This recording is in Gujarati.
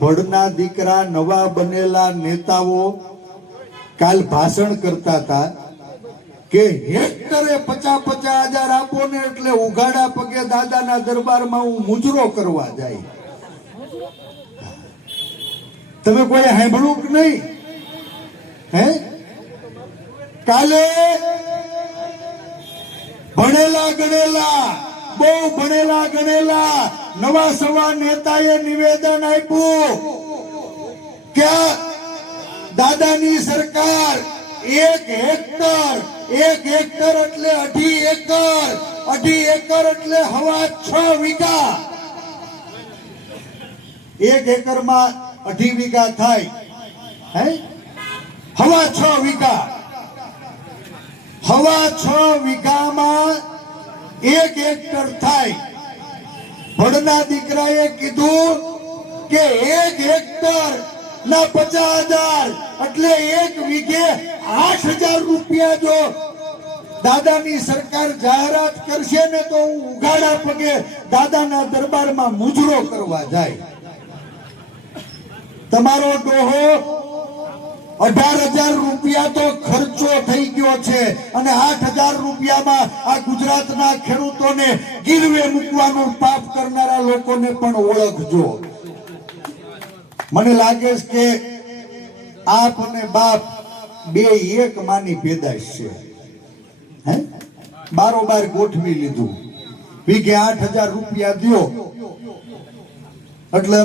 ભડના દીકરા નવા બનેલા નેતાઓ કાલ ભાષણ કરતા હતા કે હેક્ટરે 50,000 આપો ને એટલે ઉઘાડા પગે દાદાના દરબારમાં હું મુજરો કરવા જાય. તમે કોઈ સાંભળ્યું કે નહીં? હે કાલે ભણેલા ગણેલા બહુ ભણેલા ગણેલા નવા સવા નેતાએ નિવેદન આપ્યું કે દાદાની સરકાર 1 હેક્ટર એટલે 2.5 એકર 2.5 એકર એટલે 6.5 વીઘા. 1 એકરમાં 2.5 વીઘા થાય. હે 6.5 વીઘા 6.5 વીઘામાં 1 હેક્ટર થાય. ભડના દીકરાએ કીધું કે 1 હેક્ટર ના 50,000 એટલે 1 વીઘે 8,000 રૂપિયા જો દાદાની સરકાર જાહેરાત કરશે ને તો હું ઉઘાડા પગે દાદાના દરબારમાં મુજરો કરવા જાય. તમારો ડોહો 18,000 રૂપિયા તો ખર્ચો થઈ ગયો છે અને 8,000 રૂપિયામાં આ ગુજરાતના ખેડૂતોને ગીરવે મૂકવાનું પાપ કરનારા લોકોને પણ ઓળખજો. મને લાગે છે કે આપ અને બાપ બે એક માની પેદાશ છે. હે બારોબાર ગોઠવી લીધું વીઘે 8,000 રૂપિયા દ્યો એટલે